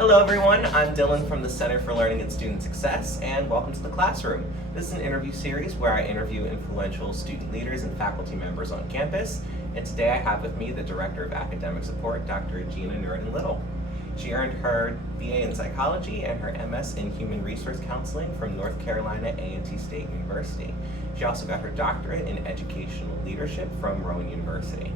Hello everyone, I'm Dillon from the Center for Learning and Student Success, and welcome to the classroom. This is an interview series where I interview influential student leaders and faculty members on campus, and today I have with me the Director of Academic Support, Dr. Ajeenah Nuriddin-Little. She earned her BA in Psychology and her MS in Human Resource Counseling from North Carolina A&T State University. She also got her doctorate in Educational Leadership from Rowan University.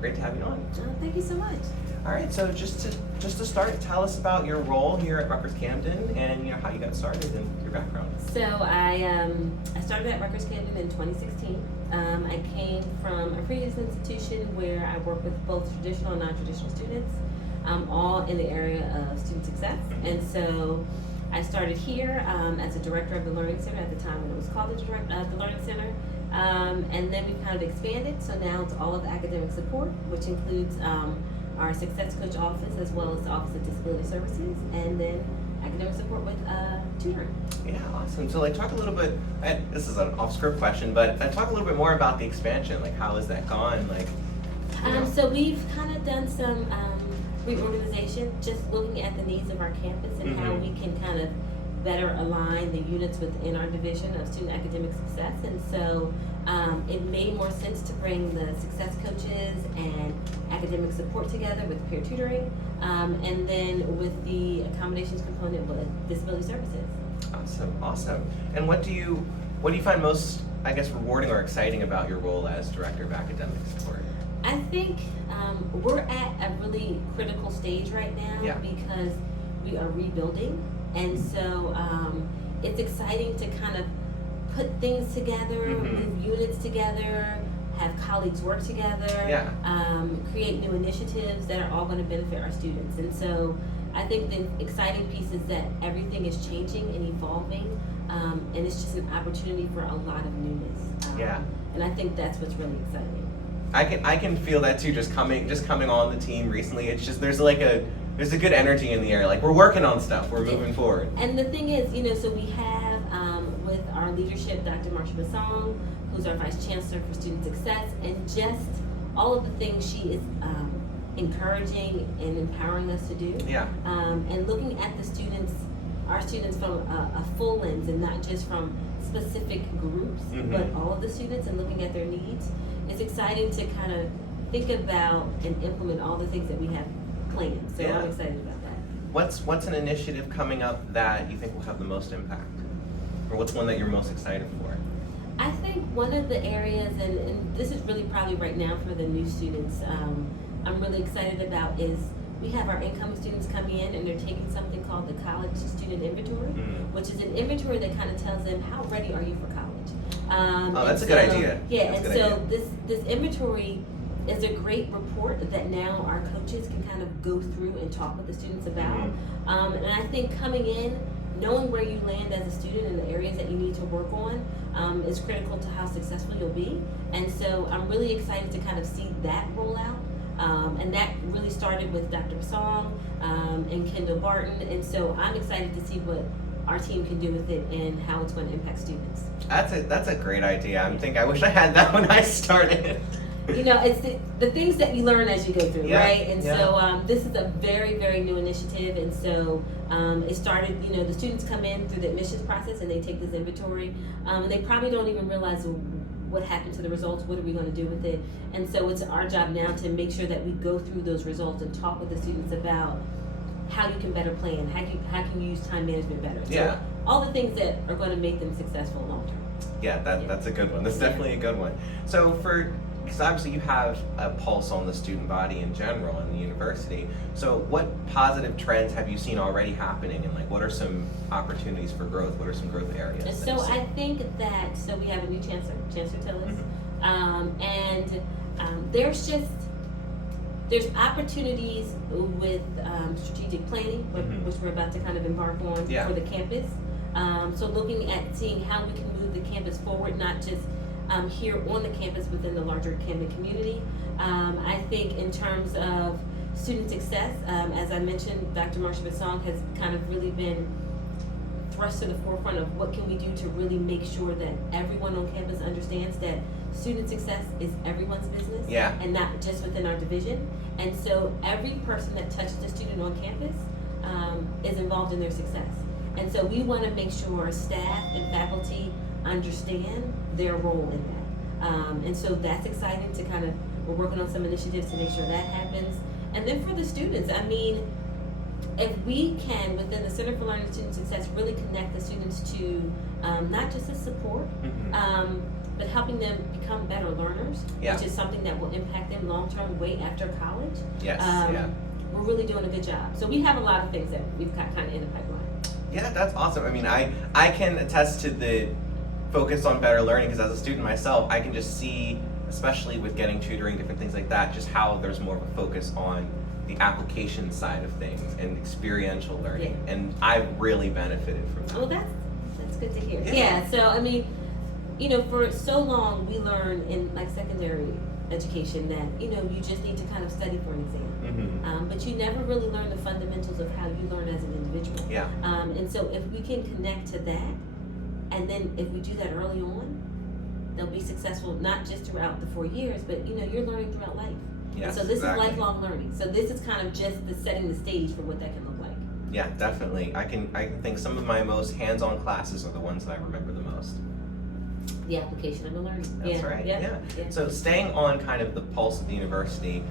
Great to have you on. Thank you so much. All right, so just to start, tell us about your role here at Rutgers Camden and how you got started and your background. So I started at Rutgers Camden in 2016. I came from a previous institution where I worked with both traditional and non-traditional students, all in the area of student success. And so I started here as a director of the Learning Center at the time when it was called the Learning Center. And then we kind of expanded, so now it's all of academic support, which includes our Success Coach office as well as the Office of Disability Services, and then academic support with tutoring. Yeah, awesome. So talk a little bit, this is an off-script question, but talk a little bit more about the expansion. How has that gone? So we've kind of done some reorganization, just looking at the needs of our campus and how we can kind of better align the units within our division of student academic success. And so it made more sense to bring the success coaches and academic support together with peer tutoring, and then with the accommodations component with disability services. Awesome. And what do you find most, rewarding or exciting about your role as Director of Academic Support? I think we're at a really critical stage right now because we are rebuilding. And so it's exciting to kind of put things together, move units together, have colleagues work together, create new initiatives that are all going to benefit our students. And so I think the exciting piece is that everything is changing and evolving, and it's just an opportunity for a lot of newness. And I think that's what's really exciting. I can feel that too. Just coming on the team recently, it's just there's a good energy in the air. We're working on stuff. We're moving forward. And the thing is, so we have with our leadership, Dr. Marsha Basong, who's our Vice Chancellor for Student Success, and just all of the things she is encouraging and empowering us to do. And looking at our students from a full lens and not just from specific groups, but all of the students and looking at their needs. It's exciting to kind of think about and implement all the things that we have planned. So I'm excited about that. What's an initiative coming up that you think will have the most impact? Or what's one that you're most excited for? I think one of the areas, and this is really probably right now for the new students, I'm really excited about is we have our incoming students coming in and they're taking something called the College Student Inventory, which is an inventory that kind of tells them how ready are you for college. That's a good idea. Yeah, and so this inventory is a great report that now our coaches can kind of go through and talk with the students about. And I think coming in, knowing where you land as a student and the areas that you need to work on is critical to how successful you'll be. And so I'm really excited to kind of see that roll out. And that really started with Dr. Basong and Kendall Barton. And so I'm excited to see what our team can do with it and how it's going to impact students. That's a great idea. I wish I had that when I started. It's the things that you learn as you go through, right? And so this is a very, very new initiative. And so it started, the students come in through the admissions process and they take this inventory. And they probably don't even realize what happened to the results, what are we going to do with it? And so it's our job now to make sure that we go through those results and talk with the students about how you can better plan, how can you use time management better. So all the things that are going to make them successful long term. That's a good one. That's definitely a good one. So because obviously you have a pulse on the student body in general in the university. So what positive trends have you seen already happening, and what are some opportunities for growth? What are some growth areas? So I think that we have a new Chancellor Tillis, and there's opportunities with strategic planning, which we're about to kind of embark on for the campus. So looking at seeing how we can move the campus forward, not just here on the campus within the larger Camden community. I think in terms of student success, as I mentioned, Dr. Marsha Basong has kind of really been thrust to the forefront of what can we do to really make sure that everyone on campus understands that student success is everyone's business and not just within our division. And so every person that touches a student on campus is involved in their success. And so we want to make sure staff and faculty understand their role in that. And so that's exciting to kind of, we're working on some initiatives to make sure that happens. And then for the students, I mean, if we can, within the Center for Learning and Student Success, really connect the students to not just the support, but helping them become better learners, which is something that will impact them long-term way after college. We're really doing a good job. So we have a lot of things that we've got kind of in the pipeline. Yeah, that's awesome. I mean, I can attest to the focus on better learning, because as a student myself, I can just see, especially with getting tutoring, different things like that, just how there's more of a focus on the application side of things and experiential learning, and I've really benefited from that. Well, that's good to hear. Yeah, so I mean, you know, for so long we learn in like secondary education that, you know, you just need to kind of study for an exam. But you never really learn the fundamentals of how you learn as an individual. And so if we can connect to that, and then if we do that early on, they'll be successful not just throughout the 4 years, but you know, you're learning throughout life. Yes, so this is lifelong learning. So this is kind of just the setting the stage for what that can look like. Yeah, definitely. I can think some of my most hands-on classes are the ones that I remember the most. The application of the learning. That's right. Yeah. So staying on kind of the pulse of the university,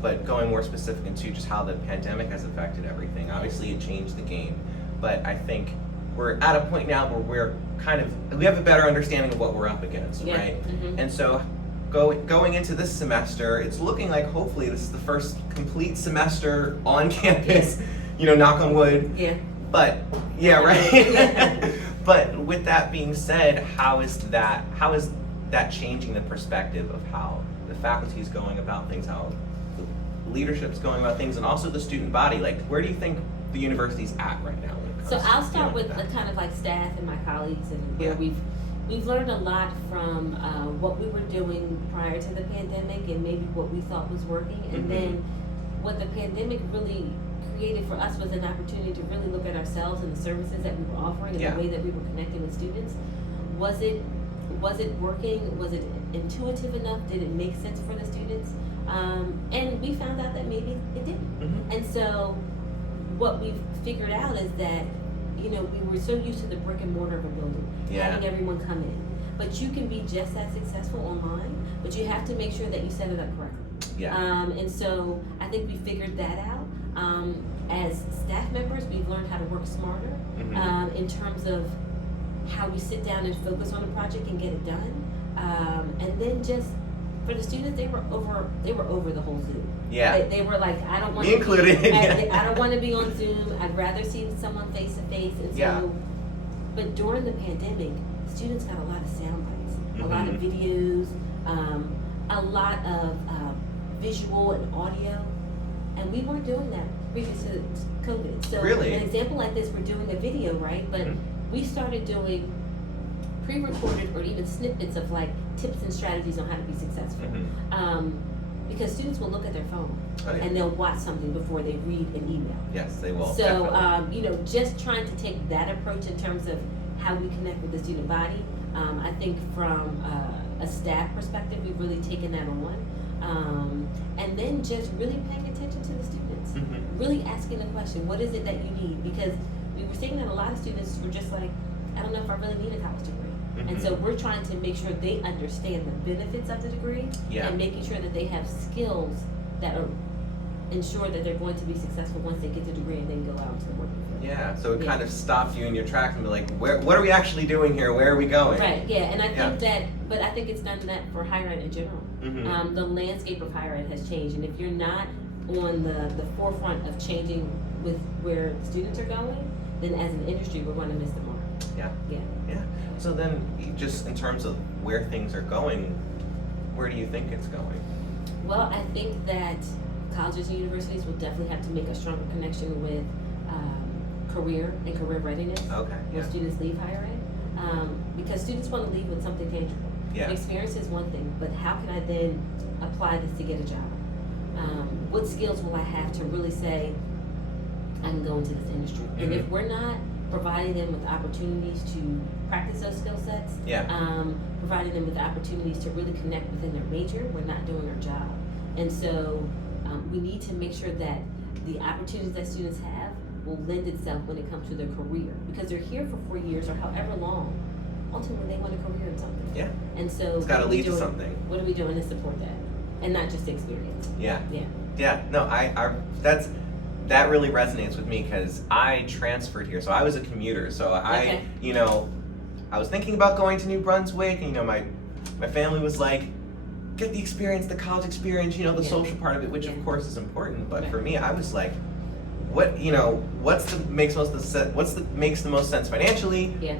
but going more specific into just how the pandemic has affected everything. Obviously, it changed the game, but I think we're at a point now where we have a better understanding of what we're up against, right? And so going into this semester, it's looking like hopefully this is the first complete semester on campus, you know, knock on wood. But, But with that being said, how is that changing the perspective of how the faculty is going about things, how the leadership's going about things, and also the student body? Like, where do you think the university's at right now? So I'll start with the kind of like staff and my colleagues, and where we've learned a lot from what we were doing prior to the pandemic, and maybe what we thought was working, and then what the pandemic really created for us was an opportunity to really look at ourselves and the services that we were offering and the way that we were connecting with students. Was it working? Was it intuitive enough? Did it make sense for the students? And we found out that maybe it didn't. And so what we've figured out is that, you know, we were so used to the brick and mortar of a building, having everyone come in. But you can be just as successful online, but you have to make sure that you set it up correctly. And so I think we figured that out. As staff members, we've learned how to work smarter in terms of how we sit down and focus on a project and get it done. And then just for the students, they were over the whole Zoom. They were like, I don't want to included. I don't want to be on Zoom. I'd rather see someone face to face. And so, but during the pandemic, students got a lot of sound bites, a lot of videos, a lot of visual and audio, and we weren't doing that previous to COVID. So an example like this, we're doing a video, right? But we started doing pre-recorded or even snippets of like tips and strategies on how to be successful. Because students will look at their phone and they'll watch something before they read an email. Yes, they will. So, you know, just trying to take that approach in terms of how we connect with the student body. I think from a staff perspective, we've really taken that on. And then just really paying attention to the students. Really asking the question, what is it that you need? Because we were seeing that a lot of students were just like, I don't know if I really need a college degree. And so we're trying to make sure they understand the benefits of the degree and making sure that they have skills that are ensure that they're going to be successful once they get the degree and then go out into the working field. So it kind of stops you in your tracks and be like, what are we actually doing here? Where are we going? Right, and I think that, but I think it's done that for higher ed in general. The landscape of higher ed has changed, and if you're not on the forefront of changing with where students are going, then as an industry, we're going to miss the mark. So then, just in terms of where things are going, where do you think it's going? Well, I think that colleges and universities will definitely have to make a stronger connection with career and career readiness when students leave higher ed. Because students want to leave with something tangible. Experience is one thing, but how can I then apply this to get a job? What skills will I have to really say, I can go into this industry? And if we're not providing them with opportunities to practice those skill sets, providing them with opportunities to really connect within their major, we're not doing our job. And so we need to make sure that the opportunities that students have will lend itself when it comes to their career, because they're here for 4 years or however long. Ultimately, they want a career in something. Yeah. And so it's got to lead to something. What are we doing to support that, and not just experience? Yeah. Yeah. Yeah. No, that really resonates with me because I transferred here, so I was a commuter. So I was thinking about going to New Brunswick, and my family was like, get the experience, the college experience, the social part of it, which of course is important. But for me, I was like, what makes the most sense financially? Yeah.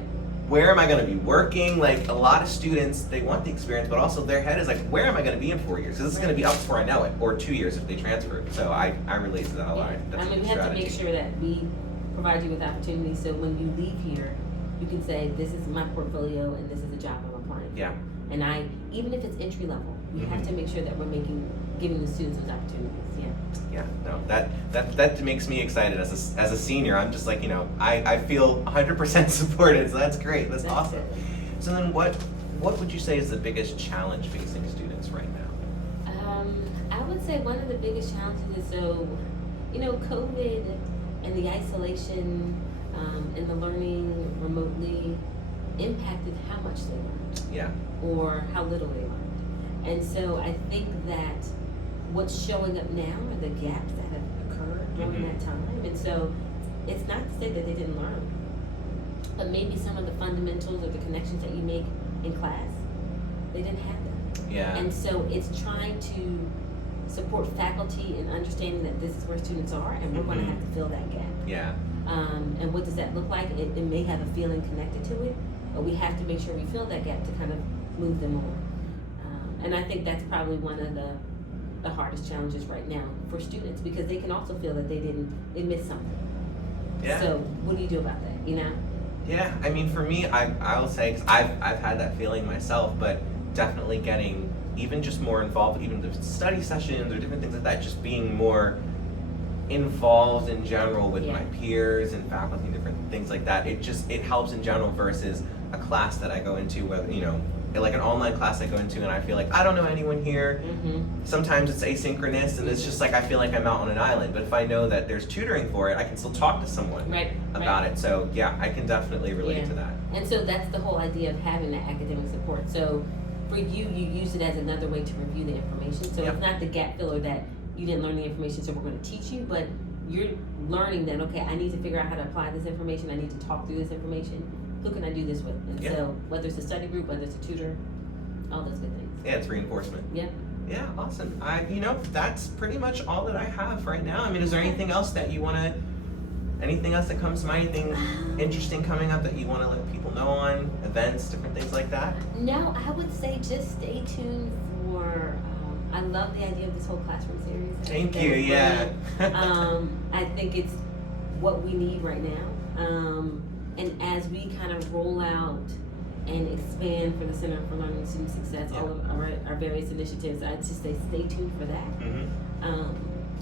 Where am I going to be working? Like, a lot of students, they want the experience, but also their head is like, where am I going to be in 4 years? This is going to be up before I know it, or 2 years if they transfer. So I relate to that a lot. Yeah. We have to make sure that we provide you with opportunities, so when you leave here, you can say, this is my portfolio and this is the job I'm applying for. Yeah. And even if it's entry level, we have to make sure that we're giving the students those opportunities. Yeah. Yeah. No, that makes me excited as a senior. I'm just like, I feel 100% supported. So that's great. That's awesome. So then, what would you say is the biggest challenge facing students right now? I would say one of the biggest challenges is COVID and the isolation and the learning remotely impacted how much they learned. Yeah. Or how little they learned. And so I think that what's showing up now are the gaps that have occurred during that time. And so it's not to say that they didn't learn, but maybe some of the fundamentals or the connections that you make in class, they didn't have them. Yeah. And so it's trying to support faculty in understanding that this is where students are, and we're going to have to fill that gap. Yeah. And what does that look like? It may have a feeling connected to it, but we have to make sure we fill that gap to kind of move them on. And I think that's probably one of the hardest challenges right now for students, because they can also feel that they missed something. Yeah. So what do you do about that, Yeah, I mean, for me, I will say, 'cause I've had that feeling myself, but definitely getting even just more involved, even the study sessions or different things like that, just being more involved in general with my peers and faculty and different things like that. It helps in general versus a class that I go into, whether, like an online class I go into and I feel like I don't know anyone here. Sometimes it's asynchronous and it's just like I feel like I'm out on an island. But if I know that there's tutoring for it, I can still talk to someone about it. So yeah, I can definitely relate to that. And so that's the whole idea of having that academic support. So for you use it as another way to review the information. So it's not the gap filler that you didn't learn the information, so we're going to teach you, but you're learning that, okay, I need to figure out how to apply this information. I need to talk through this information. Who can I do this with? And so whether it's a study group, whether it's a tutor, all those good things. Yeah, it's reinforcement. Yeah. Yeah, awesome. That's pretty much all that I have right now. I mean, is there anything else that anything else that comes to mind, anything interesting coming up that you want to let people know on, events, different things like that? No, I would say just stay tuned for, I love the idea of this whole classroom series. Thank you, yeah. I think it's what we need right now. And as we kind of roll out and expand for the Center for Learning and Student Success, all of our various initiatives, I'd just say stay tuned for that.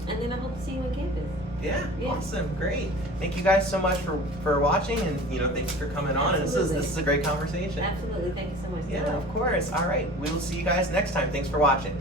And then I hope to see you on campus. Yeah, awesome, great. Thank you guys so much for watching, and thanks for coming on. Absolutely. And this is a great conversation. Absolutely, thank you so much. Yeah, of course. All right, we will see you guys next time. Thanks for watching.